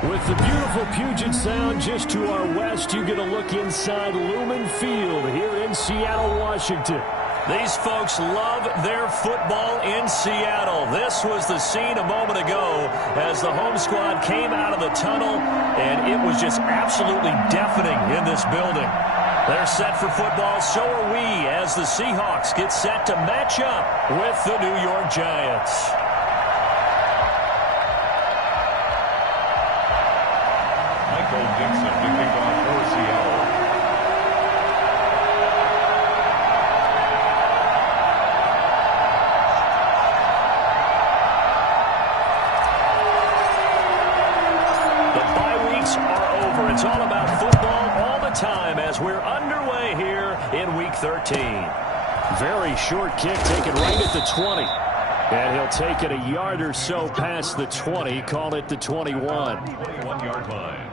With the beautiful Puget Sound just to our west, you get a look inside Lumen Field here in Seattle, Washington. These folks love their football in Seattle. This was the scene a moment ago as the home squad came out of the tunnel, and it was just absolutely deafening in this building. They're set for football, so are we, as the Seahawks get set to match up with the New York Giants. Dixon to kick off for Seattle. The bye weeks are over. It's all about football all the time as we're underway here in Week 13. Very short kick taken right at the 20. And he'll take it a yard or so past the 20, call it the 21. 21-yard line.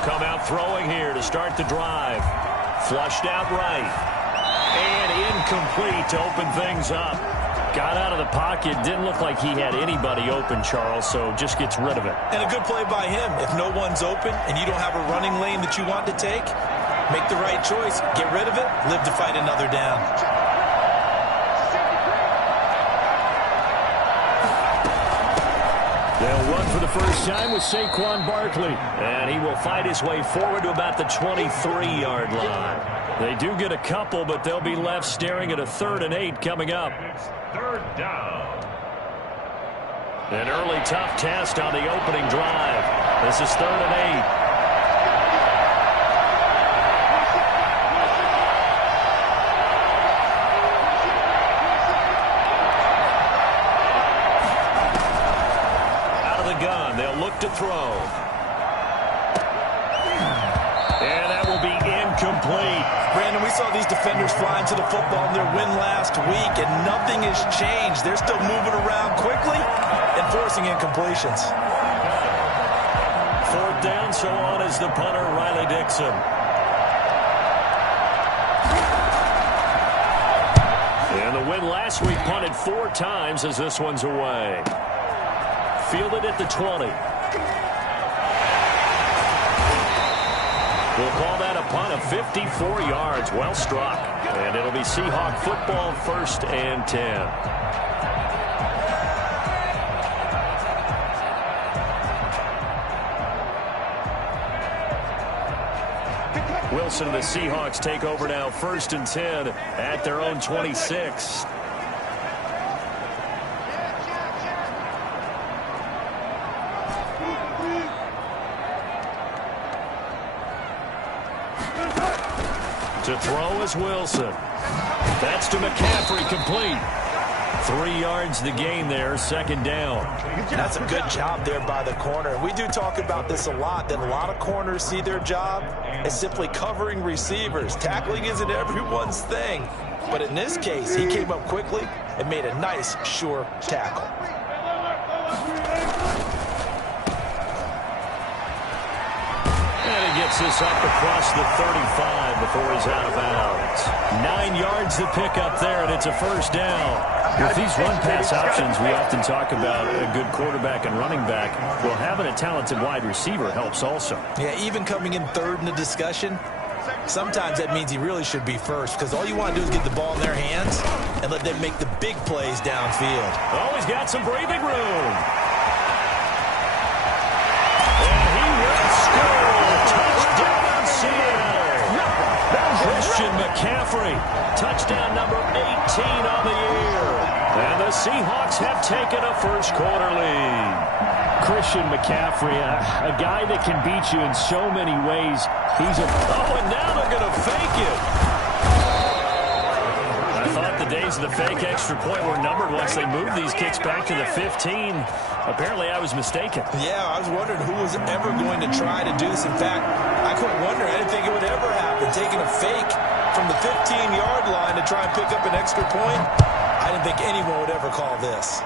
Come out throwing here to start the drive. Flushed out right. And incomplete to open things up. Got out of the pocket. Didn't look like he had anybody open, Charles, so just gets rid of it. And a good play by him. If no one's open and you don't have a running lane that you want to take, make the right choice. Get rid of it. Live to fight another down. They'll run for the first time with Saquon Barkley. And he will fight his way forward to about the 23-yard line. They do get a couple, but they'll be left staring at a 3rd and 8 coming up. It's 3rd down. An early tough test on the opening drive. This is 3rd and 8. To throw. And that will be incomplete. Brandon, we saw these defenders flying to the football in their win last week, and nothing has changed. They're still moving around quickly and forcing incompletions. 4th down, so on is the punter, Riley Dixon. And the win last week punted 4 times as this one's away. Fielded at the 20. We'll call that a punt of 54 yards. Well struck. And it'll be Seahawk football, 1st and 10. Wilson and the Seahawks take over now, 1st and 10 at their own 26. To throw is Wilson. That's to McCaffrey, complete. 3 yards the gain there, 2nd down. That's a good job there by the corner. We do talk about this a lot, that a lot of corners see their job as simply covering receivers. Tackling isn't everyone's thing. But in this case, he came up quickly and made a nice, sure tackle. Gets this up across the 35 before he's out of bounds. 9 yards to pick up there, and it's a 1st down. With these run-pass options, we often talk about a good quarterback and running back. Well, having a talented wide receiver helps also. Yeah, even coming in 3rd in the discussion, sometimes that means he really should be 1st, because all you want to do is get the ball in their hands and let them make the big plays downfield. Oh, he's got some breathing room. Christian McCaffrey, touchdown number 18 on the year. And the Seahawks have taken a 1st quarter lead. Christian McCaffrey, a guy that can beat you in so many ways. Oh, and now they're going to fake it. I thought the days of the fake extra point were numbered once they moved these kicks back to the 15. Apparently, I was mistaken. Yeah, I was wondering who was ever going to try to do this. In fact, I couldn't wonder. I didn't think it would ever happen. Taking a fake from the 15-yard line to try and pick up an extra point, I didn't think anyone would ever call this.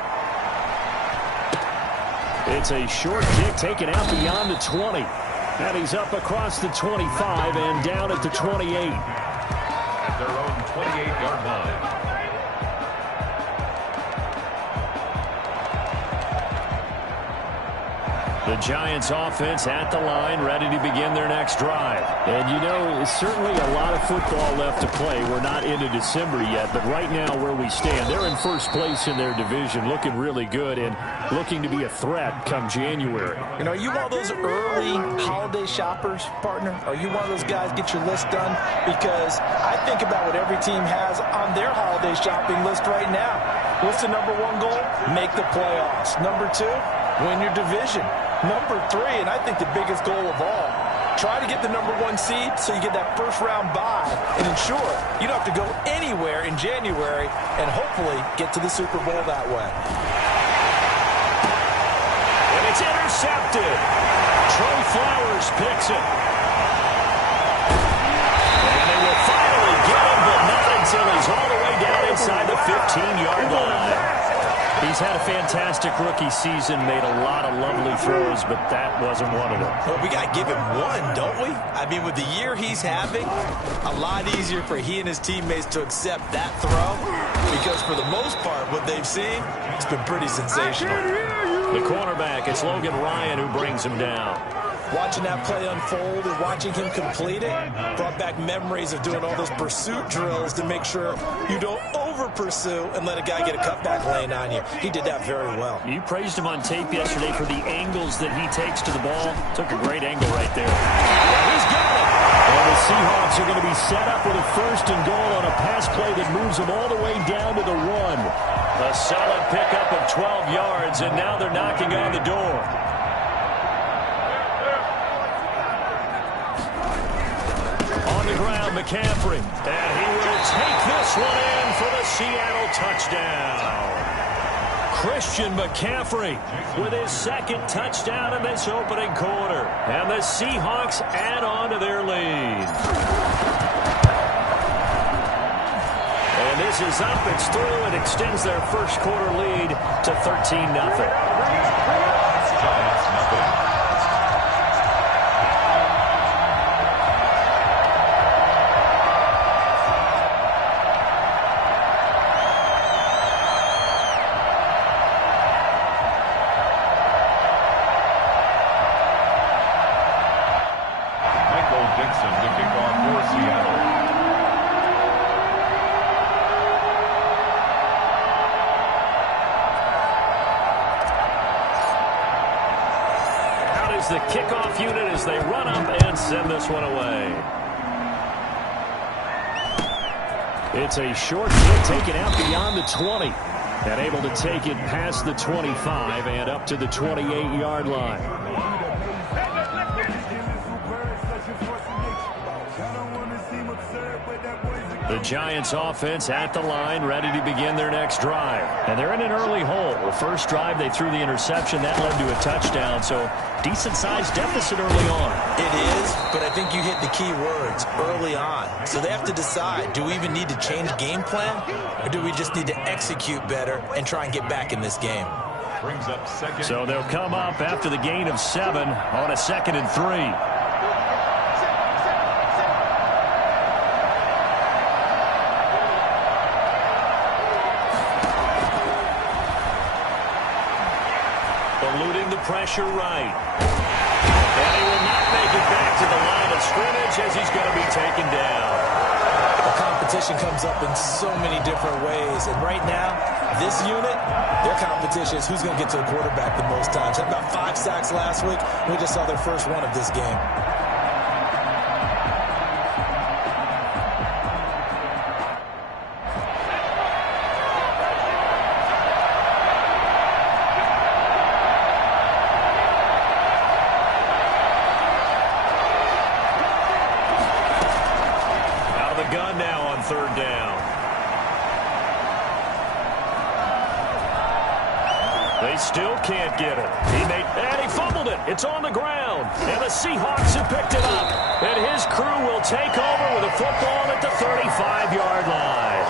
It's a short kick taken out beyond the 20. And he's up across the 25 and down at the 28. At their own 28-yard line. The Giants offense at the line, ready to begin their next drive. And you know, certainly a lot of football left to play. We're not into December yet, but right now where we stand, they're in first place in their division, looking really good and looking to be a threat come January. You know, are you one of those early holiday shoppers, partner? Are you one of those guys get your list done? Because I think about what every team has on their holiday shopping list right now. What's the number one goal? Make the playoffs. Number two, win your division. Number three, and I think the biggest goal of all, try to get the number one seed so you get that first-round bye and ensure you don't have to go anywhere in January and hopefully get to the Super Bowl that way. And it's intercepted. Trey Flowers picks it. And they will finally get him, but not until he's all the way down inside the 15-yard line. He's had a fantastic rookie season, made a lot of lovely throws, but that wasn't one of them. Well, we got to give him one, don't we? I mean, with the year he's having, a lot easier for he and his teammates to accept that throw because for the most part, what they've seen, it's been pretty sensational. The cornerback, it's Logan Ryan who brings him down. Watching that play unfold and watching him complete it brought back memories of doing all those pursuit drills to make sure you don't over-pursue and let a guy get a cutback lane on you. He did that very well. You praised him on tape yesterday for the angles that he takes to the ball. Took a great angle right there. He's got it! And the Seahawks are going to be set up with a first and goal on a pass play that moves them all the way down to the 1. A solid pickup of 12 yards, and now they're knocking on the door. On the ground, McCaffrey. And he will take this one in for the Seattle touchdown. Christian McCaffrey with his second touchdown in this opening quarter. And the Seahawks add on to their lead. And this is up, it's through, and extends their first quarter lead to 13-0. Giants nothing. The kickoff unit as they run up and send this one away. It's a short kick taken out beyond the 20. And able to take it past the 25 and up to the 28-yard line. The Giants offense at the line, ready to begin their next drive. And they're in an early hole. The first drive, they threw the interception. That led to a touchdown, so decent-sized deficit early on. It is, but I think you hit the key words, early on. So they have to decide, do we even need to change game plan, or do we just need to execute better and try and get back in this game? Brings up second. So they'll come up after the gain of 7 on a 2nd and 3. Pressure right. And he will not make it back to the line of scrimmage as he's going to be taken down. The competition comes up in so many different ways. And right now, this unit, their competition is who's going to get to the quarterback the most times. Had about 5 sacks last week. We just saw their first one of this game. They still can't get it. And he fumbled it. It's on the ground. And the Seahawks have picked it up. And his crew will take over with a football at the 35-yard line.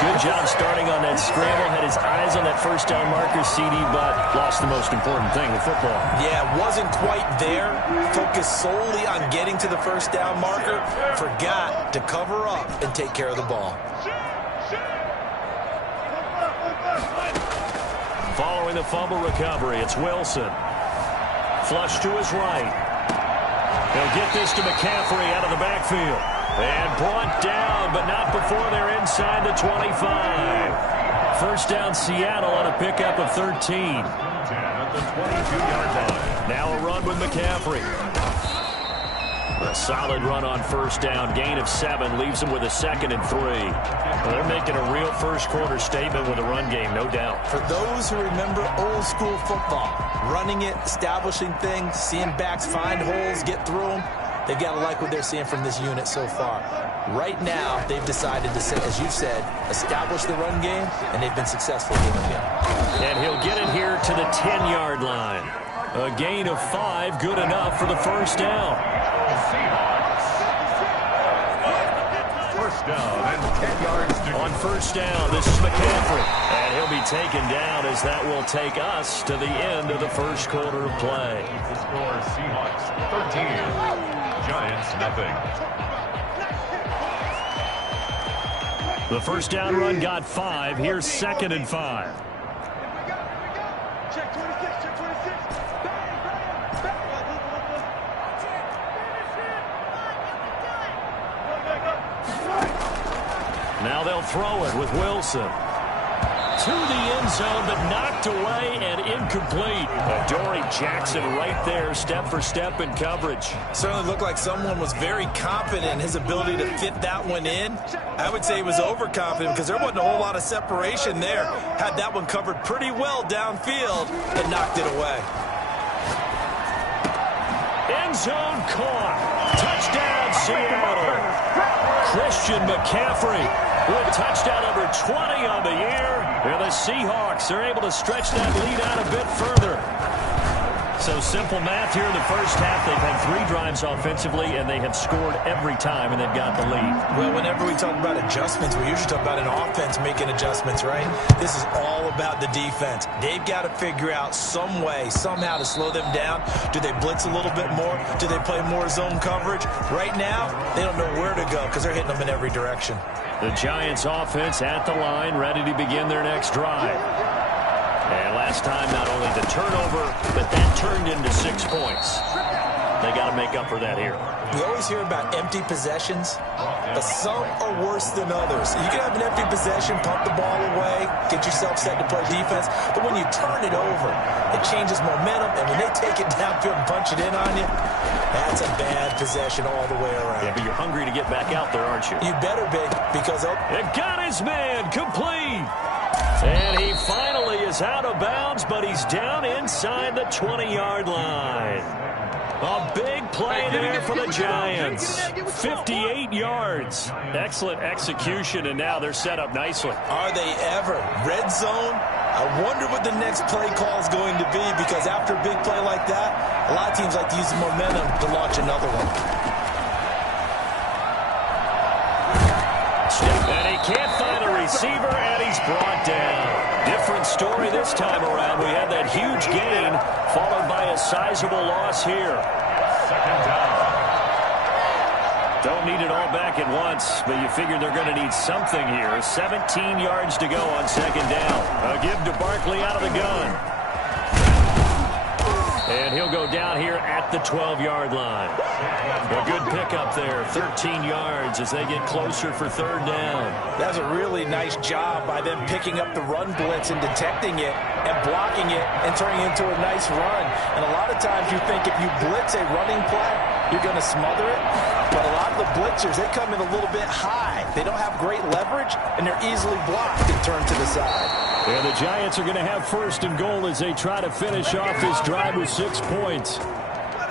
Good job starting on that scramble. Had his eyes on that first down marker, CD, but lost the most important thing, the football. Yeah, wasn't quite there. Focused solely on getting to the first down marker. Forgot to cover up and take care of the ball. Following the fumble recovery, it's Wilson. Flush to his right. He'll get this to McCaffrey out of the backfield. And brought down, but not before they're inside the 25. First down, Seattle on a pickup of 13. At the 22-yard line. Now a run with McCaffrey. A solid run on first down. Gain of 7 leaves them with a 2nd and 3. Well, they're making a real first-quarter statement with a run game, no doubt. For those who remember old-school football, running it, establishing things, seeing backs find holes, get through them, they've got to like what they're seeing from this unit so far. Right now, they've decided to, as you said, establish the run game, and they've been successful doing it. And he'll get it here to the 10-yard line. A gain of 5, good enough for the first down. First down and 10 yards to On first down, this is McCaffrey. And he'll be taken down as that will take us to the end of the first quarter of play. the score. Seahawks 13, Giants nothing. The first down run got 5. Here's 2nd and 5. Check 26, check 26. Now they'll throw it with Wilson. To the end zone, but knocked away and incomplete. Dory Jackson right there, step for step in coverage. Certainly looked like someone was very confident in his ability to fit that one in. I would say he was overconfident because there wasn't a whole lot of separation there. Had that one covered pretty well downfield and knocked it away. End zone caught. Touchdown, Seattle. Christian McCaffrey with touchdown number 20 on the year. And the Seahawks are able to stretch that lead out a bit further. So simple math here in the first half. They've had 3 drives offensively, and they have scored every time, and they've got the lead. Well, whenever we talk about adjustments, we usually talk about an offense making adjustments, right? This is all about the defense. They've got to figure out some way, somehow to slow them down. Do they blitz a little bit more? Do they play more zone coverage? Right now, they don't know where to go because they're hitting them in every direction. The Giants offense at the line, ready to begin their next drive. And last time, not only the turnover, but that turned into 6 points. They got to make up for that here. We always hear about empty possessions, but some are worse than others. You can have an empty possession, pump the ball away, get yourself set to play defense, but when you turn it over, it changes momentum, and when they take it downfield and punch it in on you, that's a bad possession all the way around. Yeah, but you're hungry to get back out there, aren't you? You better be, because... It got his man complete. And he finally is out of bounds, but he's down inside the 20-yard line. A big play there for the Giants. 58 yards. Excellent execution, and now they're set up nicely. Are they ever? Red zone? I wonder what the next play call is going to be, because after a big play like that, a lot of teams like to use the momentum to launch another one. And he can't find a receiver, and he's brought down. Different story this time around. We had that huge gain, followed by a sizable loss here. Second down. Don't need it all back at once, but you figure they're going to need something here. 17 yards to go on second down. A give to Barkley out of the gun. And he'll go down here at the 12-yard line. A good pickup there, 13 yards as they get closer for third down. That's a really nice job by them picking up the run blitz and detecting it and blocking it and turning it into a nice run. And a lot of times you think if you blitz a running play, you're going to smother it. But a lot of the blitzers, they come in a little bit high. They don't have great leverage, and they're easily blocked and turned to the side. And the Giants are going to have first and goal as they try to finish off this drive with 6 points.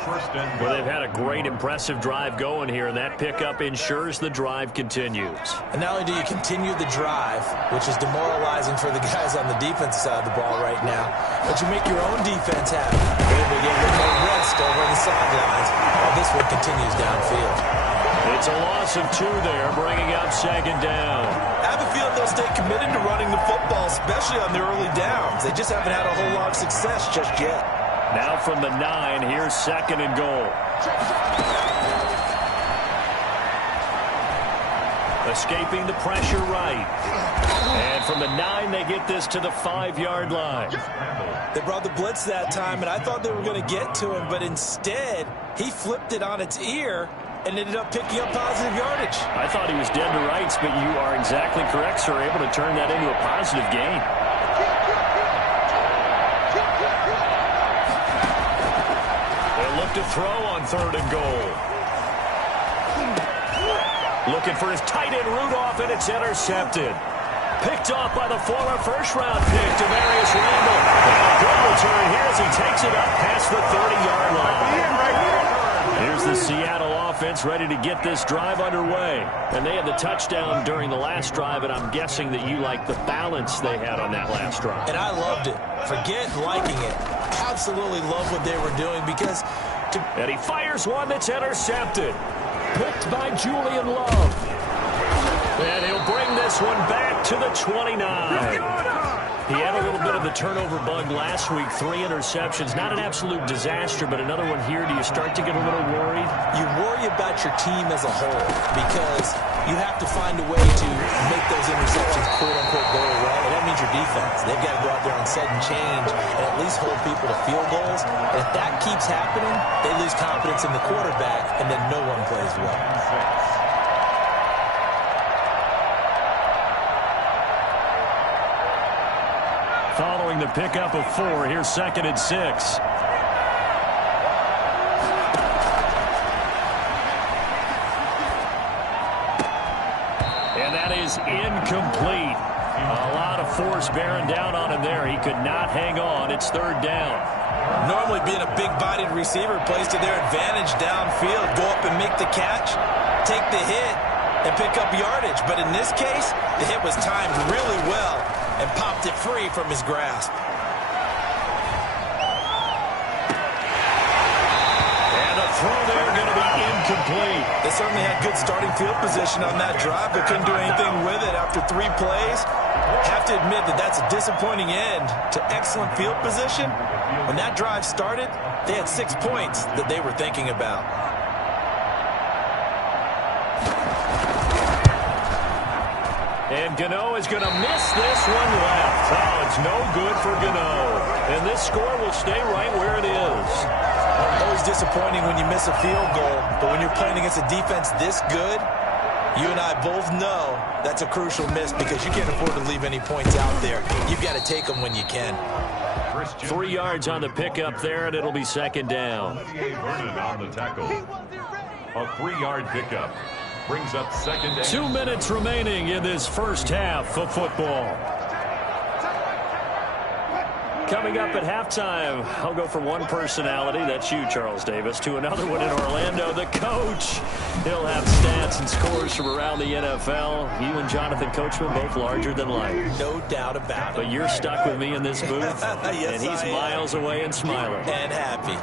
First and Well, they've had a great, impressive drive going here, and that pickup ensures the drive continues. And not only do you continue the drive, which is demoralizing for the guys on the defense side of the ball right now, but you make your own defense happy. They're able to get a little more rest over on the sidelines while this one continues downfield. It's a loss of 2 there, bringing up second down. I have a feeling they'll stay committed to running the football, especially on the early downs. They just haven't had a whole lot of success just yet. Now from the 9, here's second and goal. Escaping the pressure right. And from the 9, they get this to the 5-yard line. They brought the blitz that time, and I thought they were going to get to him, but instead, he flipped it on its ear and ended up picking up positive yardage. I thought he was dead to rights, but you are exactly correct, sir. Able to turn that into a positive gain. They'll look to throw on third and goal. Looking for his tight end Rudolph, and it's intercepted. Picked off by the former first-round pick, Demarius Randall. And a good return here as he takes it up past the 30-yard line. Here's the Seattle offense ready to get this drive underway. And they had the touchdown during the last drive, and I'm guessing that you like the balance they had on that last drive. And I loved it. Forget liking it. Absolutely love what they were doing because... And he fires one that's intercepted. Picked by Julian Love. And he'll bring this one back to the 29. He had a little bit of the turnover bug last week, 3 interceptions. Not an absolute disaster, but another one here. Do you start to get a little worried? You worry about your team as a whole because you have to find a way to make those interceptions quote-unquote go away, and that means your defense. They've got to go out there on sudden change and at least hold people to field goals. And if that keeps happening, they lose confidence in the quarterback, and then no one plays well. Following the pickup of 4, here's second and 6. And that is incomplete. A lot of force bearing down on him there. He could not hang on. It's third down. Normally being a big-bodied receiver plays to their advantage downfield. Go up and make the catch, take the hit, and pick up yardage. But in this case, the hit was timed really well and popped it free from his grasp. And a throw there going to be incomplete. They certainly had good starting field position on that drive, but couldn't do anything with it after 3 plays. Have to admit that that's a disappointing end to excellent field position. When that drive started, they had 6 points that they were thinking about. And Gano is going to miss this one left. Oh, it's no good for Gano. And this score will stay right where it is. Always disappointing when you miss a field goal, but when you're playing against a defense this good, you and I both know that's a crucial miss because you can't afford to leave any points out there. You've got to take them when you can. 3 yards on the pickup there, and it'll be second down. Vernon on the tackle. A 3-yard pickup brings up second down. 2 minutes remaining in this first half of football. Coming up at halftime, I'll go from one personality, that's you, Charles Davis, to another one in Orlando, the coach. He'll have stats and scores from around the NFL. You and Jonathan Coachman, both larger than life. No doubt about it. But you're stuck with me in this booth, yes, and he's miles away and smiling. And happy.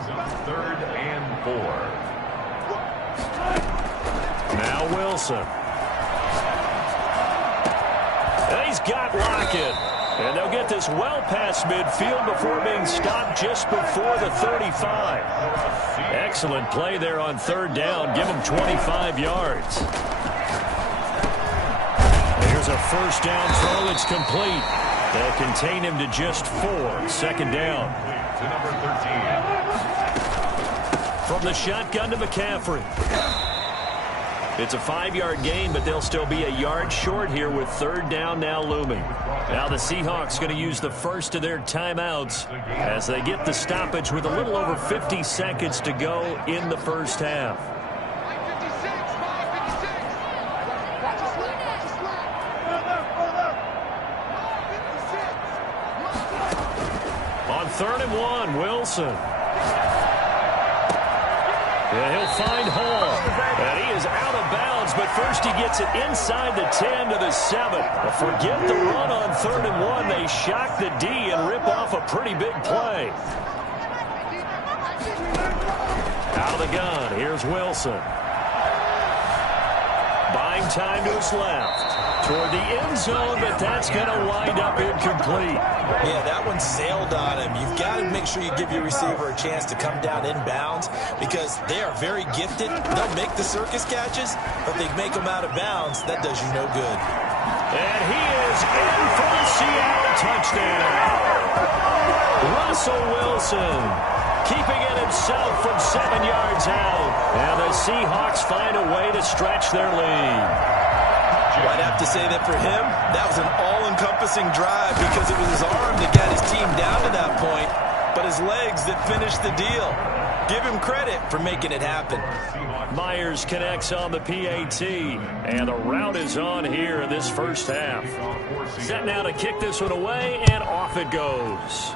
3rd and 4. Now Wilson. And he's got Lockett. And they'll get this well past midfield before being stopped just before the 35. Excellent play there on 3rd down. Give them 25 yards. Here's a first down throw. It's complete. They'll contain him to just 4. 2nd down. To number 13. From the shotgun to McCaffrey. It's a 5-yard gain, but they'll still be a yard short here with 3rd down now looming. Now the Seahawks going to use the first of their timeouts as they get the stoppage with a little over 50 seconds to go in the first half. On 3rd and 1, Wilson. And he'll find Hall. And he is out of bounds, but first he gets it inside the 10 to the 7. Forget the run on 3rd and 1. They shock the D and rip off a pretty big play. Out of the gun, here's Wilson. Buying time to his left. Toward the end zone, but that's going to wind up incomplete. Yeah, that one sailed on him. You've got to make sure you give your receiver a chance to come down inbounds because they are very gifted. They'll make the circus catches, but they make them out of bounds. That does you no good. And he is in for the Seattle touchdown. Russell Wilson keeping it himself from 7 yards out. And the Seahawks find a way to stretch their lead. I'd have to say that for him, that was an all-encompassing drive because it was his arm that got his team down to that point, but his legs that finished the deal. Give him credit for making it happen. Myers connects on the PAT, and the route is on here in this first half. Set now to kick this one away, and off it goes.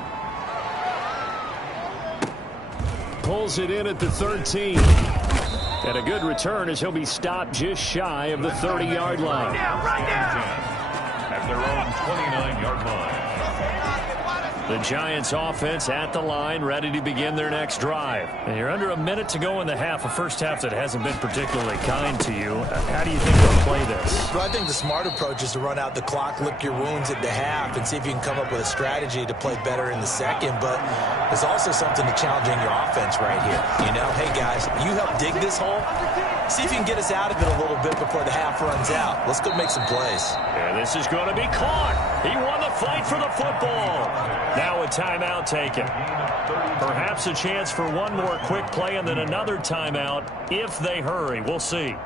Pulls it in at the 13. And a good return as he'll be stopped just shy of the 30-yard line. At their own 29-yard line. The Giants offense at the line, ready to begin their next drive. And you're under a minute to go in the half, a first half that hasn't been particularly kind to you. How do you think they'll play this? Well, I think the smart approach is to run out the clock, lick your wounds at the half, and see if you can come up with a strategy to play better in the second. But there's also something to challenging your offense right here. You know, hey, guys, you help dig this hole. See if you can get us out of it a little bit before the half runs out. Let's go make some plays. And this is going to be caught. He won the fight for the football. Now a timeout taken. Perhaps a chance for one more quick play and then another timeout if they hurry. We'll see.